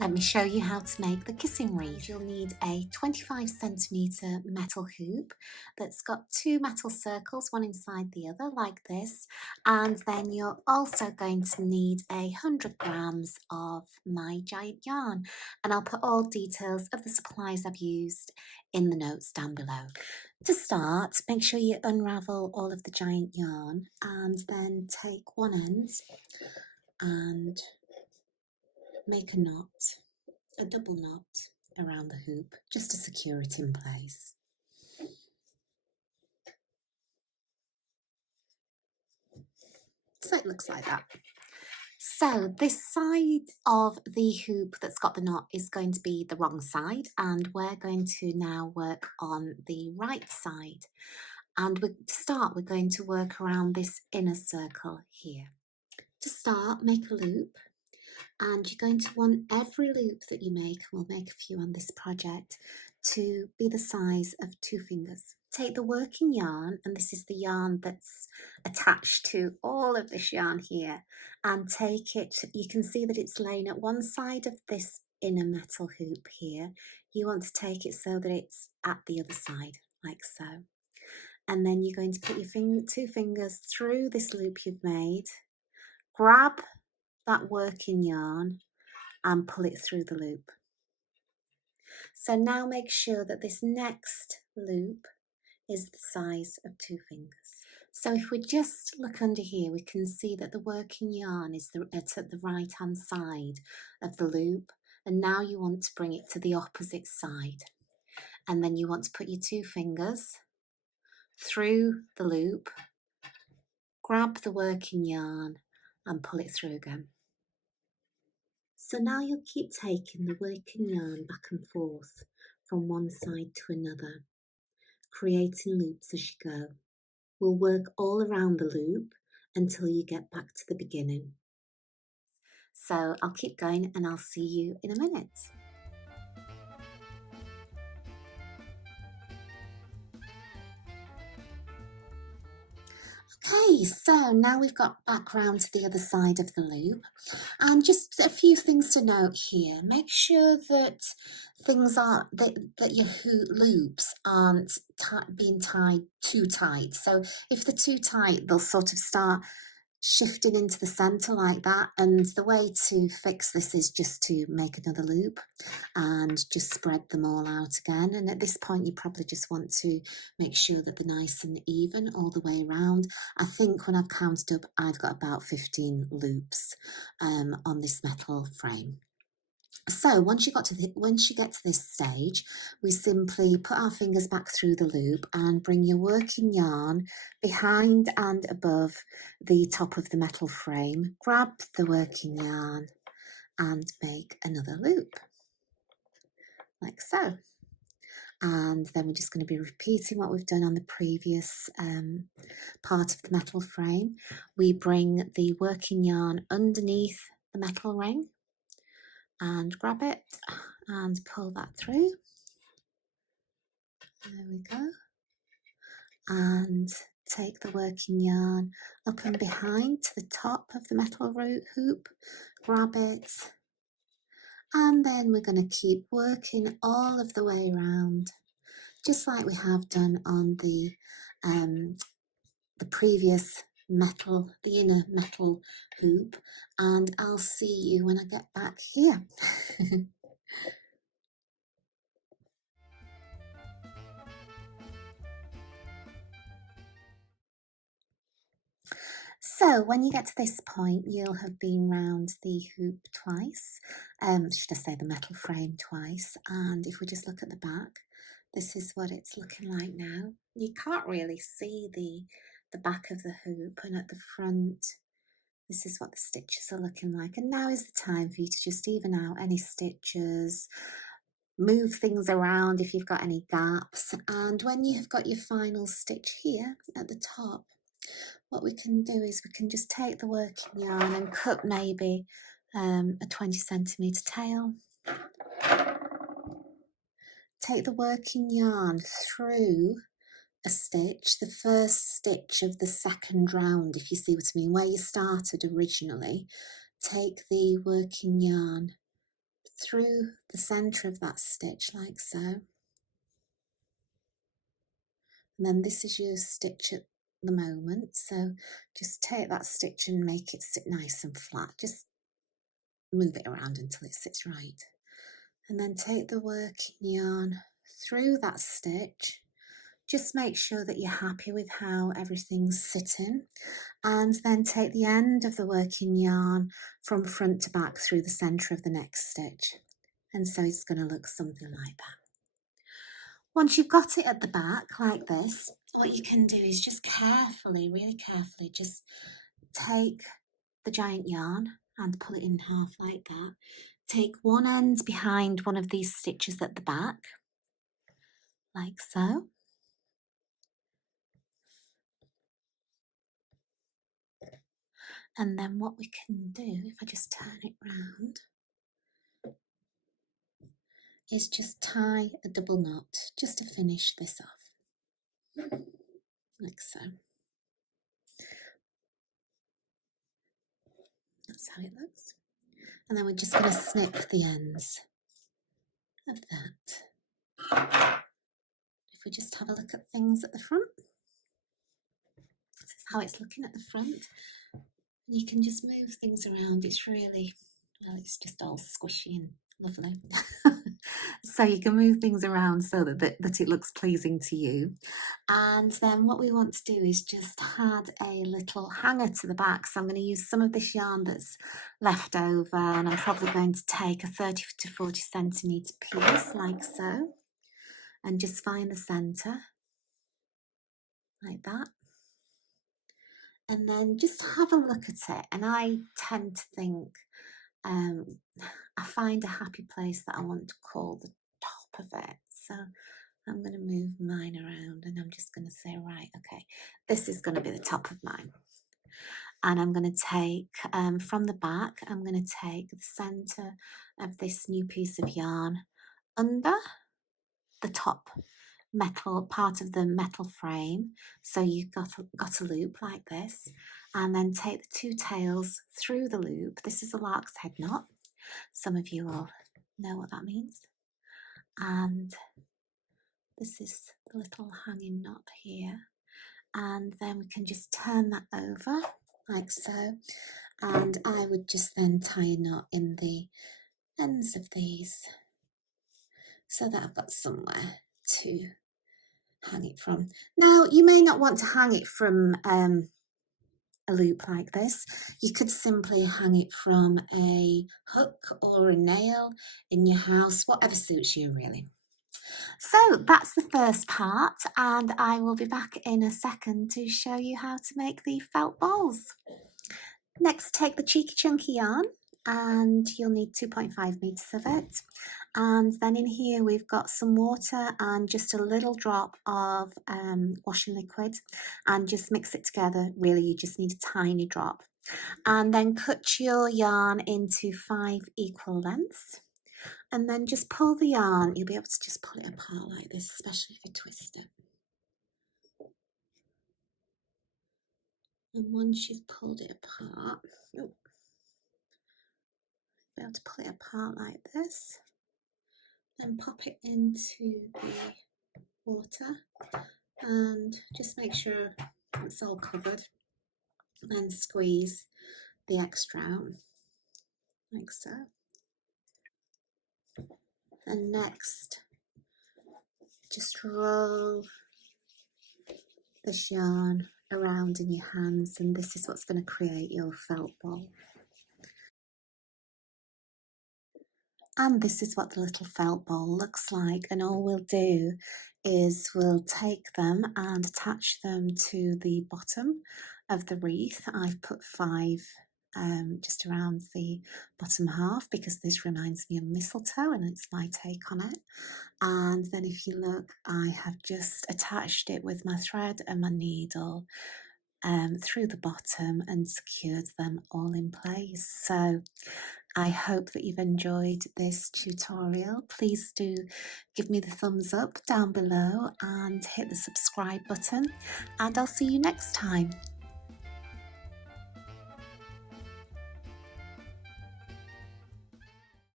Let me show you how to make the kissing wreath. You'll need a 25cm metal hoop that's got two metal circles, one inside the other, like this. And then you're also going to need 100 grams of my giant yarn. And I'll put all details of the supplies I've used in the notes down below. To start, make sure you unravel all of the giant yarn and then take one end and make a knot, a double knot around the hoop, just to secure it in place. So it looks like that. So this side of the hoop that's got the knot is going to be the wrong side, and we're going to now work on the right side. And to start, we're going to work around this inner circle here. To start, make a loop, and you're going to want every loop that you make, and we'll make a few on this project, to be the size of 2 fingers. Take the working yarn, and this is the yarn that's attached to all of this yarn here, and take it, you can see that it's laying at one side of this inner metal hoop here. You want to take it so that it's at the other side, like so. And then you're going to put your 2 fingers through this loop you've made, grab that working yarn and pull it through the loop. So now make sure that this next loop is the size of 2 fingers. So if we just look under here, we can see that the working yarn is at the right hand side of the loop, and now you want to bring it to the opposite side. And then you want to put your 2 fingers through the loop, grab the working yarn and pull it through again. So now you'll keep taking the working yarn back and forth from one side to another, creating loops as you go. We'll work all around the loop until you get back to the beginning. So I'll keep going and I'll see you in a minute. Okay, so now we've got back round to the other side of the loop, and just a few things to note here. Make sure that things are that your loops aren't being tied too tight. So if they're too tight, they'll sort of start shifting into the center like that, and the way to fix this is just to make another loop and just spread them all out again. And at this point you probably just want to make sure that they're nice and even all the way around. I think when I've counted up, I've got about 15 loops on this metal frame. So once you get to this stage, we simply put our fingers back through the loop and bring your working yarn behind and above the top of the metal frame. Grab the working yarn and make another loop, like so. And then we're just going to be repeating what we've done on the previous part of the metal frame. We bring the working yarn underneath the metal ring and grab it and pull that through. There we go. And take the working yarn up and behind to the top of the metal hoop, grab it, and then we're going to keep working all of the way around, just like we have done on the previous metal, the inner metal hoop. And I'll see you when I get back here. So when you get to this point, you'll have been round the hoop twice, should I say the metal frame twice. And if we just look at the back, this is what it's looking like now. You can't really see the back of the hoop, and at the front, this is what the stitches are looking like. And now is the time for you to just even out any stitches, move things around if you've got any gaps. And when you have got your final stitch here at the top, what we can do is we can just take the working yarn and cut maybe a 20cm tail. Take the working yarn through a stitch, the first stitch of the second round, if you see what I mean, where you started originally. Take the working yarn through the centre of that stitch like so. And then this is your stitch at the moment, so just take that stitch and make it sit nice and flat. Just move it around until it sits right. And then take the working yarn through that stitch. Just make sure that you're happy with how everything's sitting, and then take the end of the working yarn from front to back through the centre of the next stitch. And so it's going to look something like that. Once you've got it at the back like this, what you can do is just carefully, really carefully, just take the giant yarn and pull it in half like that. Take one end behind one of these stitches at the back, like so. And then what we can do, if I just turn it round, is just tie a double knot just to finish this off, like so. That's how it looks. And then we're just going to snip the ends of that. If we just have a look at things at the front, this is how it's looking at the front. You can just move things around. It's really, well, it's just all squishy and lovely. So you can move things around so that it looks pleasing to you. And then what we want to do is just add a little hanger to the back. So I'm going to use some of this yarn that's left over, and I'm probably going to take a 30 to 40 centimetre piece like so, and just find the centre like that. And then just have a look at it. And I tend to think, I find a happy place that I want to call the top of it. So I'm going to move mine around, and I'm just going to say, right, okay, this is going to be the top of mine. And I'm going to take, from the back, I'm going to take the centre of this new piece of yarn under the top metal part of the metal frame, so you've got a loop like this, and then take the two tails through the loop. This is a lark's head knot. Some of you will know what that means. And this is the little hanging knot here, and then we can just turn that over like so, and I would just then tie a knot in the ends of these so that I've got somewhere to hang it from. Now, you may not want to hang it from a loop like this. You could simply hang it from a hook or a nail in your house, whatever suits you really. So that's the first part, and I will be back in a second to show you how to make the felt balls. Next, take the cheeky chunky yarn, and you'll need 2.5 meters of it. And then in here we've got some water and just a little drop of washing liquid, and just mix it together. Really, you just need a tiny drop. And then cut your yarn into 5 equal lengths, and then just pull the yarn. You'll be able to just pull it apart like this, especially if you twist it. And once you've pulled it apart, be able to pull it apart like this, then pop it into the water and just make sure it's all covered, and squeeze the extra out like so. And next, just roll this yarn around in your hands, and this is what's going to create your felt ball. And this is what the little felt ball looks like, and all we'll do is we'll take them and attach them to the bottom of the wreath. I've put 5 just around the bottom half because this reminds me of mistletoe and it's my take on it. And then if you look, I have just attached it with my thread and my needle through the bottom and secured them all in place. So I hope that you've enjoyed this tutorial. Please do give me the thumbs up down below and hit the subscribe button, and I'll see you next time.